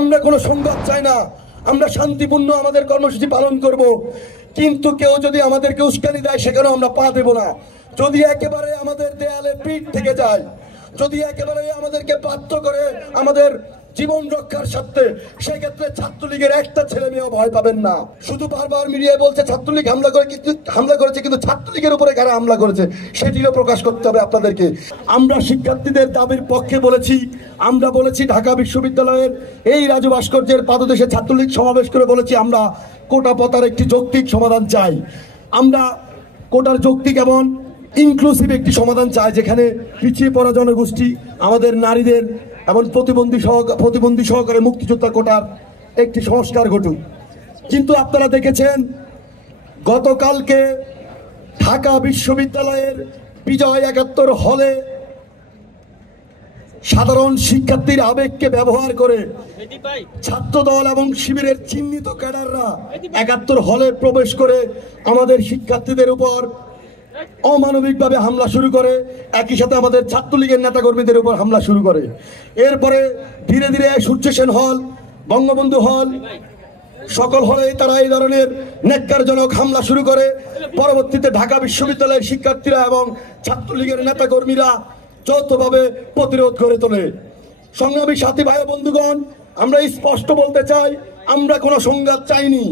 আমরা কোনো সংঘাত চাই না, আমরা শান্তিপূর্ণ আমাদের কর্মসূচি পালন করব। কিন্তু কেউ যদি আমাদেরকে উস্কানি দেয় সেখানেও আমরা পা দেব না। যদি একেবারে আমাদের দেয়ালে পিঠ থেকে যায়, যদি একেবারে আমাদেরকে বাধ্য করে আমাদের জীবন রক্ষার স্বার্থে, সেক্ষেত্রে ছাত্রলীগের একটা ছেলে মেয়েও ভয় পাবেন না। শুধু বারবার মিডিয়ায় বলছে ছাত্রলীগ হামলা করেছে, কিন্তু ছাত্রলীগের উপরে কারা হামলা করেছে সেটিও প্রকাশ করতে হবে আপনাদেরকে। আমরা শিক্ষার্থীদের দাবির পক্ষে বলেছি, আমরা বলেছি ঢাকা বিশ্ববিদ্যালয়ের এই রাজু ভাস্কর্যের পাদদেশে ছাত্রলীগ সমাবেশ করে বলেছি আমরা কোটা পতার একটি যৌক্তিক সমাধান চাই। আমরা কোটার যৌক্তিক এবং ইনক্লুসিভ একটি সমাধান চাই, যেখানে পিছিয়ে পড়া জনগোষ্ঠী, আমাদের নারীদের এবং প্রতিবন্ধী সহকারে মুক্তিযোদ্ধা কোটার একটি সংস্কার ঘটুক। কিন্তু আপনারা দেখেছেন গতকালকে ঢাকা বিশ্ববিদ্যালয়ের বিজয় ৭১ হলে সাধারণ শিক্ষার্থীর আবেগকে ব্যবহার করে ছাত্রদল এবং শিবিরের চিহ্নিত ক্যাডাররা ৭১ হলে প্রবেশ করে আমাদের শিক্ষার্থীদের উপর অমানবিকভাবে হামলা শুরু করে, একই সাথে আমাদের ছাত্রলীগের নেতাকর্মীদের উপর হামলা শুরু করে। এরপরে ধীরে ধীরে সূর্য সেন হল, বঙ্গবন্ধু হল, সকল হলে তারা এই ধরনের ন্যাক্কারজনক হামলা শুরু করে। পরবর্তীতে ঢাকা বিশ্ববিদ্যালয়ের শিক্ষার্থীরা এবং ছাত্রলীগের নেতাকর্মীরা যৌথভাবে প্রতিরোধ গড়ে তোলে। সংগ্রামী সাথী ভাই বন্ধুগণ, আমরা স্পষ্ট বলতে চাই, আমরা কোনো সংঘাত চাইনি,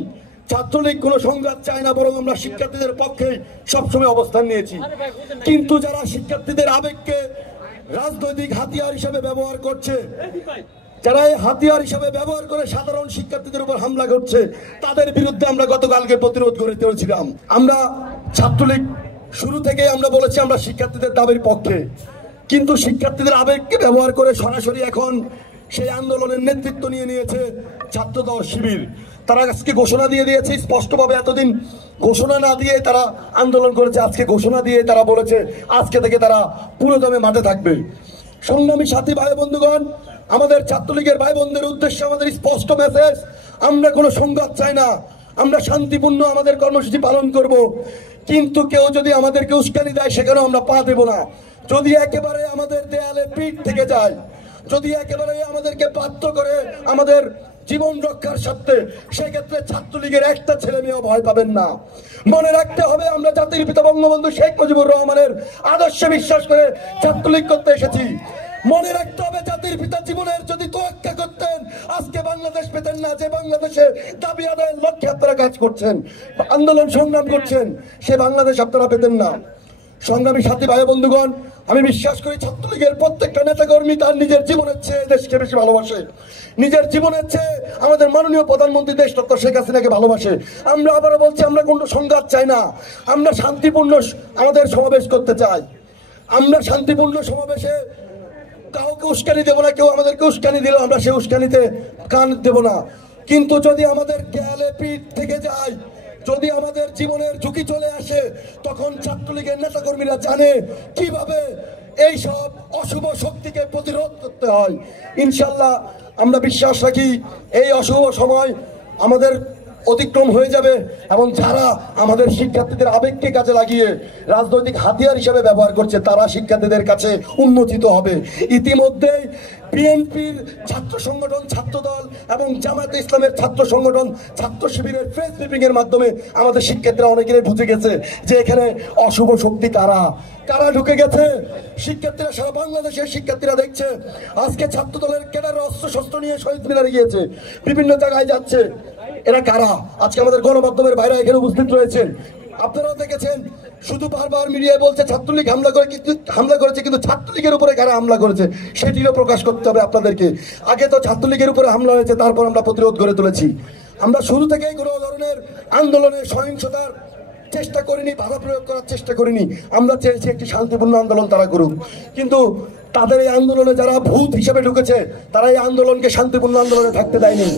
ছাত্রলীগ কোনো সংঘাত চায় না, বরং আমরা শিক্ষার্থীদের পক্ষে সবসময় অবস্থান নিয়েছি। কিন্তু যারা শিক্ষার্থীদের আবেগকে রাজনৈতিক হাতিয়ার হিসেবে ব্যবহার করছে, যারা এই হাতিয়ার হিসেবে ব্যবহার করে সাধারণ শিক্ষার্থীদের উপর হামলা করছে, তাদের বিরুদ্ধে আমরা গতকালকে প্রতিরোধ গড়ে তুলেছিলাম। আমরা ছাত্রলীগ শুরু থেকে আমরা বলেছি আমরা শিক্ষার্থীদের দাবির পক্ষে, কিন্তু শিক্ষার্থীদের আবেগকে ব্যবহার করে সরাসরি এখন সেই আন্দোলনের নেতৃত্ব নিয়ে নিয়েছে ছাত্রদল শিবির। তারা আজকে ঘোষণা দিয়ে দিয়েছে স্পষ্টভাবে, এতদিন ঘোষণা না দিয়ে তারা আন্দোলন করেছে, আজকে ঘোষণা দিয়ে তারা বলেছে আজকে থেকে তারা পুরোদমে মাঠে থাকবে। সংগ্রামী সাথী ভাই বন্ধুগণ, আমাদের ছাত্রলীগের ভাই বোনদের উদ্দেশ্যে আমাদের স্পষ্ট মেসেজ, আমরা কোনো সংঘাত চাই না, আমরা শান্তিপূর্ণ আমাদের কর্মসূচি পালন করব। কিন্তু কেউ যদি আমাদেরকে উস্কানি দেয় সেখানেও আমরা পা দেব না। যদি একেবারে আমাদের দেয়ালে পিঠ থেকে যায়, যদি একেবারে আমাদেরকে বাধ্য করে আমাদের জীবন রক্ষার স্বার্থে, সেক্ষেত্রে ছাত্রলীগের একটা ছেলে মেয়েও ভয় পাবেন না। মনে রাখতে হবে আমরা জাতির পিতা বঙ্গবন্ধু শেখ মুজিবুর রহমানের আদর্শে বিশ্বাস করে ছাত্রলীগ করতে এসেছি। মনে রাখতে হবে জাতির পিতা জীবনের যদি তোয়াক্কা করতেন, আজকে বাংলাদেশ পেতেন না। যে বাংলাদেশে দাবি আদায়ের লক্ষ্যে আপনারা কাজ করছেন, আন্দোলন সংগ্রাম করছেন, সে বাংলাদেশ আপনারা পেতেন না। সংগ্রামী সাথী ভাই বন্ধুগণ, আমি বিশ্বাস করি ছাত্রলীগের প্রত্যেকটা নেতাকর্মী তার নিজের জীবনের চেয়ে দেশকে বেশি ভালোবাসে, নিজের জীবনের চেয়ে আমাদের মাননীয় প্রধানমন্ত্রী দেশ ডক্টর শেখ হাসিনাকে ভালোবাসে। আমরা আবারও বলছি আমরা কোনো সংঘাত চাই না, আমরা শান্তিপূর্ণ আমাদের সমাবেশ করতে চাই। আমরা শান্তিপূর্ণ সমাবেশে কাউকে উস্কানি দেব না, কেউ আমাদেরকে উস্কানি দিলেও আমরা সে উস্কানিতে কান দেব না। কিন্তু যদি আমাদের দেয়ালে পিঠ থেকে যায়, যদি আমাদের জীবনের ঝুঁকি চলে আসে, তখন ছাত্রলীগের নেতাকর্মীরা জানে কিভাবে এই সব অশুভ শক্তিকে প্রতিরোধ করতে হয়। ইনশাল্লাহ আমরা বিশ্বাস রাখি এই অশুভ সময় আমাদের অতিক্রম হয়ে যাবে এবং যারা আমাদের শিক্ষার্থীদের আবেগকে কাজে লাগিয়ে রাজনৈতিক হাতিয়ার হিসেবে ব্যবহার করছে, তারা শিক্ষার্থীদের কাছে উন্মোচিত হবে। ইতিমধ্যেই বিএনপির ছাত্র সংগঠন, ছাত্রদল এবং জামায়াতে ইসলামের ছাত্র সংগঠন, ছাত্র শিবিরের প্রেস ব্রিফিং এর মাধ্যমে আমাদের শিক্ষার্থীরা অনেকেই বুঝে গেছে যে এখানে অশুভ শক্তি কারা কারা ঢুকে গেছে। শিক্ষার্থীরা, সারা বাংলাদেশের শিক্ষার্থীরা দেখছে আজকে ছাত্রদলের ক্যাডাররা অস্ত্র শস্ত্র নিয়ে শহীদ মিনারে গিয়েছে, বিভিন্ন জায়গায় যাচ্ছে। এরা কারা? আজকে আমাদের গণমাধ্যমের ভাইরা এখানে উপস্থিত রয়েছেন, আপনারাও দেখেছেন। শুধু বারবার মিডিয়ায় বলছে ছাত্রলীগ হামলা করেছে, কিন্তু ছাত্রলীগের উপরে কারা হামলা করেছে সেটিও প্রকাশ করতে হবে আপনাদেরকে। আগে তো ছাত্রলীগের উপরে হামলা হয়েছে, তারপর আমরা প্রতিরোধ গড়ে তুলেছি। আমরা শুরু থেকেই কোনো ধরনের আন্দোলনের সহিংসতার চেষ্টা করিনি, বাধা প্রয়োগ করার চেষ্টা করিনি। আমরা চেয়েছি একটি শান্তিপূর্ণ আন্দোলন তারা করুক, কিন্তু তাদের এই আন্দোলনে যারা ভূত হিসেবে ঢুকেছে, তারা এই আন্দোলনকে শান্তিপূর্ণ আন্দোলনে থাকতে দেয়নি।